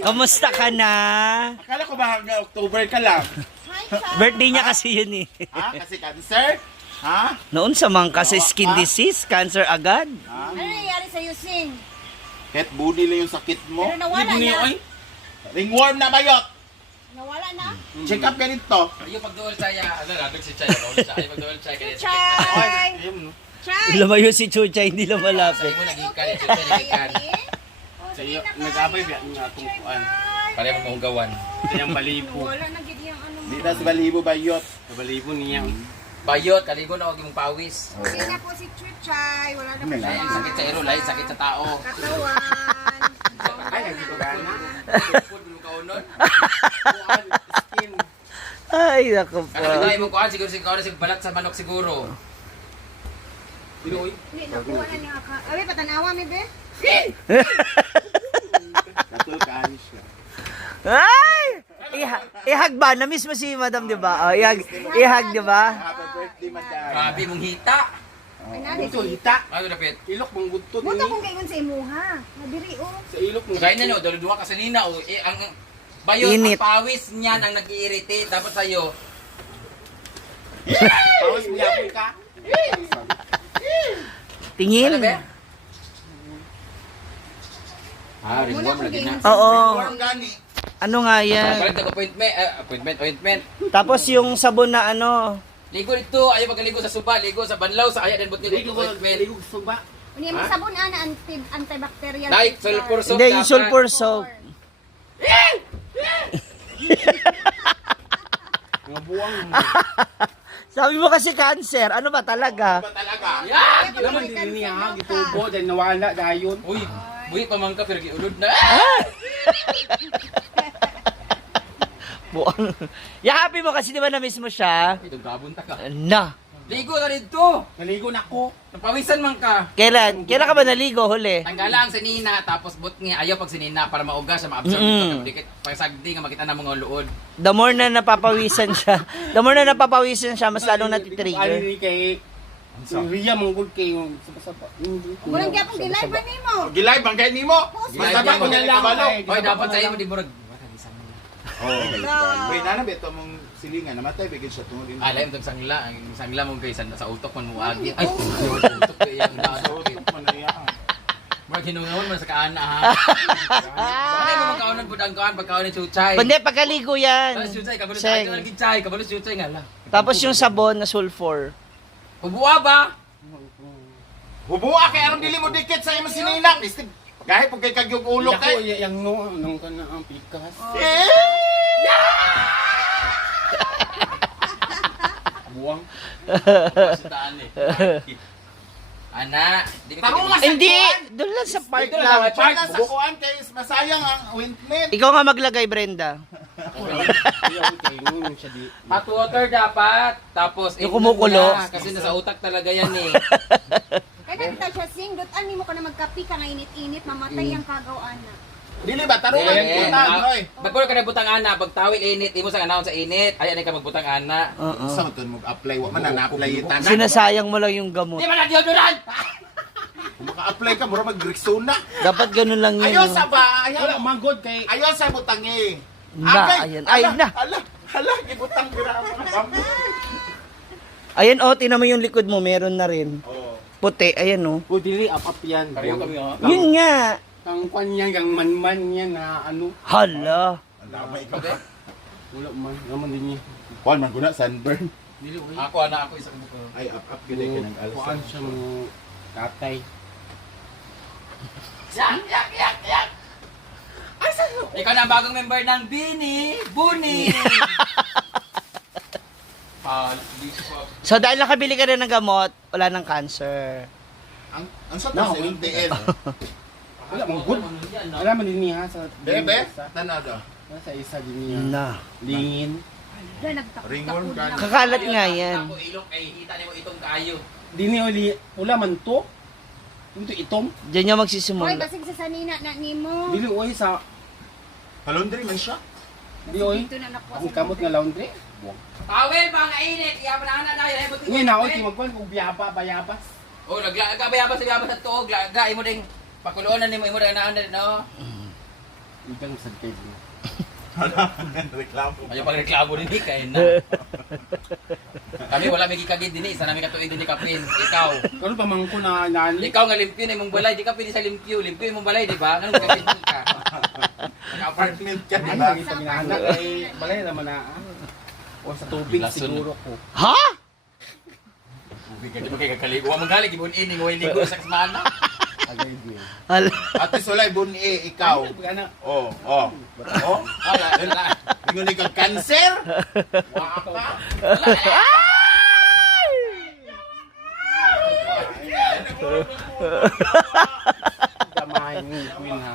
Kamusta ka na? Akala ko ba hanggang October ka lang? Birthday niya kasi yun eh. Ha? Kasi cancer? Ha? Noon sa mga kasi skin disease, cancer agad. Ano nangyayari sa'yo, Sing? Kahit budi lang yung sakit mo. Pero nawala na. Ringworm na bayot! Nawala na? Check up ka dito. Yung pagduol saya, ano natin si Chay, yung pagduol Chay, kaya sa Chay! Chay! Lumayo si Chucha, hindi lang malapit. mo nagikan, yung Chay nagikan. Sa iyo, nag-abay biya nga itong kuan. Pala yung mahugawan. Ito yung balibo. Wala na gid yung ano mo. Dito sa Balibo bayot. Sa balibo niya. Bayot, kaligo na huwag yung pawis. Okay na po si Chuchay. Wala na po May siya. Sakit sa iro, lahi sakit sa tao. Katawan. Ay, nagtutugana. Pud mo kaunon. Kuan, skin. Ay, naku po. Ano tayo mo kuan siguro siguro sig balat sa manok siguro. Hindi, nakuha na niya ka. Awe, patanawa mi be? Katulkaan siya. Ay! Ihag ba? Na-miss mo si madam, di ba? Oh, ihag, di ba? Happy birthday, madam. Grabe mong hita. Ay, nani. Ito, hita. Ano dapit? Ilok mong gusto Buta ni. kung kayon sa imuha. Nadiri oh. Sa ilok mong Kaya na no, dalawa ka sanina o ang bayot Init. ang pawis niyan ang nag-irritate dapat sa'yo. Pawis mo yapon ka. Tingin. Ano ba? Muna ringworm kung lagi na. kayon sa Oo. Ringworm gani. Ano nga yan? Balik na appointment, ointment. Tapos yung sabon na ano, Ligo dito, ayaw magaligo sa suba, ligo sa banlaw, sa ayaw din buti Ligo ko, ointment. ligo gusto ba? Unya mo sabon ana antibacterial. Like sulfur soap. hindi, yung dapat. sulfur soap. Mga buwang. Sabi mo kasi cancer, ano ba talaga? Ba talaga? Yan! Naman din niya, gitubo, dahil nawala dayon. Uy, buhi pa man ka pero giulod na. Buang. Yahapi mo kasi di ba na-miss mo siya? Ito gabon ta ka. Na. Ligo na dito. Naligo na ko. Napawisan man ka. Kailan? Kailan ka ba naligo huli? Tanggala ang sinina tapos but nga ayaw pag sinina para mauga siya ma-absorb ito dikit pagsagdi nga makita na mga luod. The more na napapawisan siya, the more na napapawisan siya, mas lalong Ano natitrigger. ni kay Ria manggod kay yung sapa. Walang gyapon gilay ba nimo? Gilay, banggay ni mo. Gilay Basta ba mo. kung yan kabalo? Hoy, dapat sa'yo mo di murag. Oh, wait, nana beto mong silingan, namatay bigyan siya tungod din. Alam tong sangla, ang sangla mo kay sa utok man mo agi. Ay, utok kay ang So, manaya. Murag hinungawon man sa kaana ha. Bakit mo magkaunan pud ang kuan pagkaon ni Chuchay? Hindi, pagkaligo yan. Tapos Chuchay, kabalo Seng. sa Chuchay, kabalo si Chuchay nga la. Tapos yung sabon na sulfur. Hubuwa ba? Hubuha kay aron dili mo dikit sa imong sinina. Pistig. Gahi pag kay kagyog ulo Ako kay. yang no nung kana ang pikas. Buwang. Pasitaan eh. Ana, di ka Tarungas Hindi, doon lang sa park Dito lang lang. sa Park sa kuan kay masayang ang ointment. Ikaw nga maglagay, Brenda. Ayaw kay ngun siya di. hot water dapat. Tapos Yung kumukulo. Kasi nasa utak talaga yan eh. Kaya kita siya sing dot ani mo ka na magkapi ka nga init-init mamatay ang kagawaan na. Dili ba tarungan Eh, kita, oy. Pagkulo ka na butang ana, pag tawil init, imo sa anahon sa init. Ay, ka magbutang ana. Oo. Sa to mo apply wa man na apply ita. Sinasayang mo lang yung gamot. Di ba na deodorant? Kung maka-apply ka mura mag-Rexona. Dapat ganun lang yun. Ayaw no? sa ba? Wala Ayaw. manggod kay Ayaw sa butangi. Na, ayan. Ay, na. Hala, gibutang gira mo na bambu. Ayan, oh, tinan mo yung likod mo, meron na rin. Oh. Puti, ayan, oh. ko dili up yan. Pareho kami ha. Yun nga. Kang kwan yan, kang manman yan na ano. Hala. Alamay ka. Wala man, naman din niya. Kuan man guna sunburn. Ako ana ako isa ko. Ay up gid kay nang Kuan alsa. siya mo katay. Yak. Ikaw na ang bagong member ng Bini, Buni. Dito pa. So, dahil nakabili ka rin ng gamot, wala ng cancer. Ang sa to sa LTN. Wala manggod. Wala man din niya sa Bebe, isa. tanado. Sa isa din niya. Na. Lingin. Diyan nagtakot. Ringworm ka. Kakalat nga yan. Ako ilok ay hita ni mo itong kayo. Dini uli wala man to. Ito itom. Diyan niya Hoy, magsisimula. basig sa sanina na nimo. Dili oy sa Palondri man siya. di oy. Dito na nakuha. Ang kamot nga laundry. Tawel pa nga init, iya pa na ana dayo ay buti. Ngayon na oy magkuan kung biyaba bayabas. Oh, naglaga bayabas sa bayabas at tuog, laga imo ding pakuloonan ni mo imo na na no. Ikang sa table. Reklamo. Ayo pag reklamo din kay na. Kami wala may gikagid dinhi, isa nami katuig dinhi kapin. Ikaw. Karon pamangko na nani. Ikaw nga limpyo na imong balay, di ka pwede sa limpyo. Limpyo imong balay, di ba? Ganun ka pwede ka. Apartment ka, di Ano ba? lagi sa minahanak kay balay naman na. O sa tubig Lason. siguro ko. Ha? Bigyan di mo kay kakaligo. Wa magaling ibon ini mo iligo sa semana. Agay di. Al Ate Solay, buni, ikaw. Ana. Oh. Wala, wala. Ingon ikaw, cancer? Damay ni Queen ha.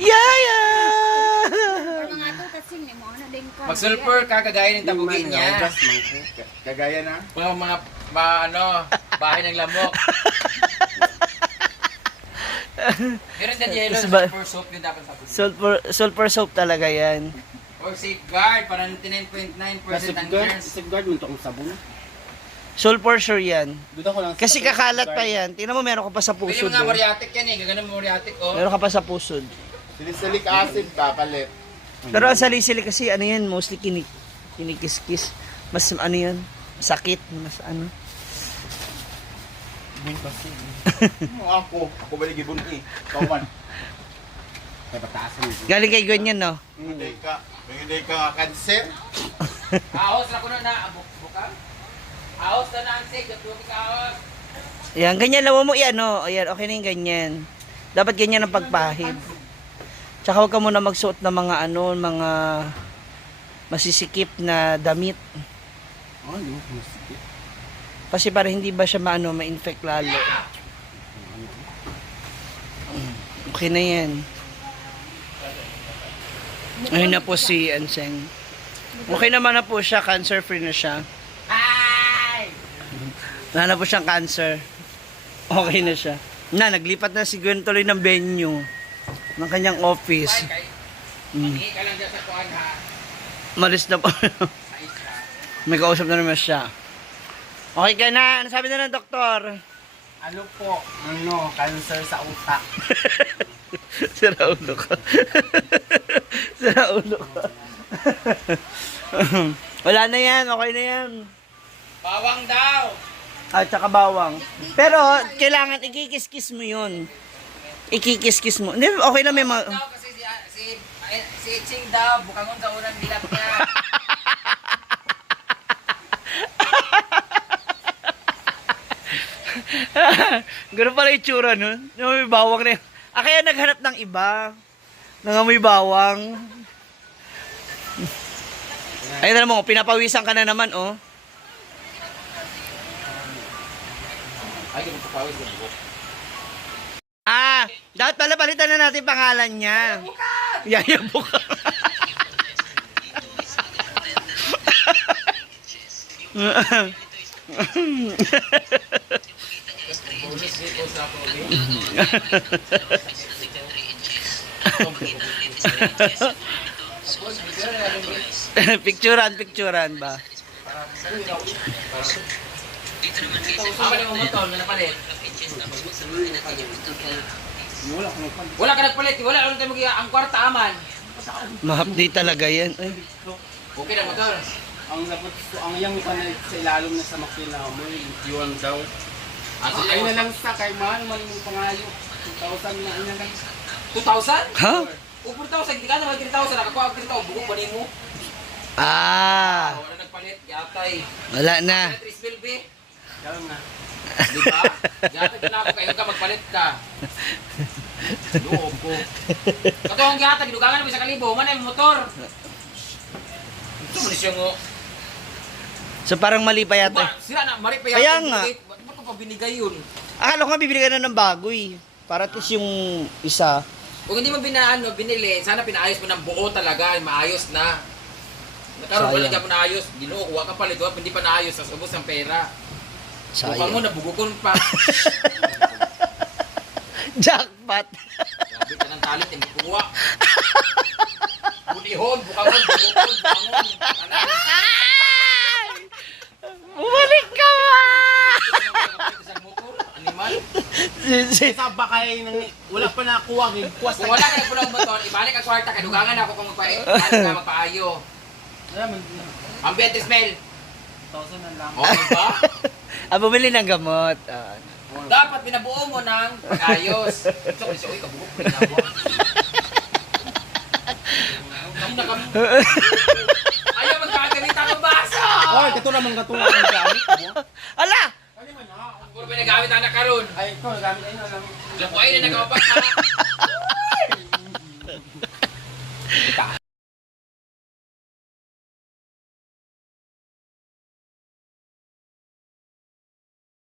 Yaya! Or mga to kasing ni mo na din ka. Mag-sulfur ka kagaya ng tabugin niya. Gas mangko. Kagaya na? Mga bahay ng lamok. Pero din yellow sulfur soap yun dapat sa puso. Sulfur soap talaga yan. Or safeguard para 99.9% ang germs. Safeguard mo to ang sabon. Sulfur sure yan. Duda ko lang. Kasi kakalat pa yan. Tingnan mo, meron ka pa sa Pwede pusod. mga Oh. moriatic yan eh. Gagano moriatic oh. Meron ka pa sa pusod. Salicylic acid ka, palit. Pero ang salisili kasi, ano yan, mostly kinikis-kis. Mas ano yan, sakit. Mas ano. Ako ba yung buni? Ikaw man. Kaya pataasan mo. Galing kay ganyan, no? Hindi ka cancer? Ahos na ko na bukang. Ahos na ang sig. Datuki ka ahos. Ayan, ganyan lang mo yan, no? Ayan, okay na yung ganyan. Dapat ganyan ang pagpahid. Tsaka huwag ka muna magsuot ng mga ano, mga masisikip na damit. Oh, di mo kumusik. Kasi para hindi ba siya maano, ma-infect lalo. Okay na yan. Ayun na po si Anseng. Okay naman na po siya, cancer free na siya. Wala na po siyang cancer. Okay na siya. Naglipat na si Gwen tuloy ng venue ng kanyang office. Hindi ka lang dyan sa kuhan ha. Malis na po. May kausap na naman siya. Okay ka na. Ano sabi na ng doktor? Ano po? Ano? Cancer sa utak. Sira ulo ko. Sira ulo ko. Wala na yan. Okay na yan. Bawang daw. At saka bawang. Pero, kailangan ikikis-kis mo yun. Ikikis-kis mo. Hindi, okay na may mga... Daw kasi si Ching daw. Bukangon sa unang dilat niya. Ganun pala yung tsura nun. Yung may bawang na yun. Kaya naghanap ng iba. Nangamoy bawang. Ayun na mo, pinapawisan ka na naman, oh. Ay, ganun pa pawis. Dapat pala palitan na natin pangalan niya. Yaya Bukang. Picturean ba? Ang balik mo motor, na napalit. Wala ko nagpan. Wala ka nagpalit. Wala lang tayo ang kwarta aman. Mahapdi talaga yan. Ay. Okay na motor. Ang dapat ang yang pa na sa ilalom na sa makina mo, iwan daw. Ay na lang sa kay mahal man yung pangayo. 2,000 na ina lang. 2,000? Ha? O 4,000, hindi ka naman 3,000. Nakakuha ang 3,000. Bukong pa mo. Wala nagpalit. Yatay. Wala na. Trisbil, be. Dalam na. Di ba? Yatay ka na ako. Kayo ka magpalit ka. Loob ko. Kato ang yatay. Ginugangan namin sa kalibo. Man yung motor. Ito mo siya ngo. So parang mali pa yata. Ba, sila na. Mari pa Kaya yatay. nga. Ba't ko pa binigay yun? Akala ko nga bibili ka na ng bago eh. Para at least yung isa. Kung hindi mo binili, sana pinaayos mo ng buo talaga. Maayos na. Nakaroon Sayang. wala ka naayos. Ginoo, kuha ka palit. Hindi pa naayos. Sa ubos ang pera. Bukang mo, Sayang. nabugukon pa. Jackpot. Grabe ka ng talit, hindi kukuha. Bunihon, bukangon, bugukon, bukangon. Anak. Bumalik ka ba? Isang motor, animal. Sa bakay nang wala pa nakuha ng kuwas Kung wala ka nagpulang motor, ibalik ang kwarta ka, dugangan ako kung magpaayo. Ang Beatrice Mel. 1,000 na lang. Okay ba? Bumili ng gamot. Dapat binabuo mo ng pag-ayos. Sorry, kabuhok ko na mo. Ayaw magkagamit ang baso! Oy, katulad mong katulad ng gamit mo. Ala! Puro ba nagamit ang nakaroon? Ay, ito, gamit ay na lang. Lapuay na nagawapak ha.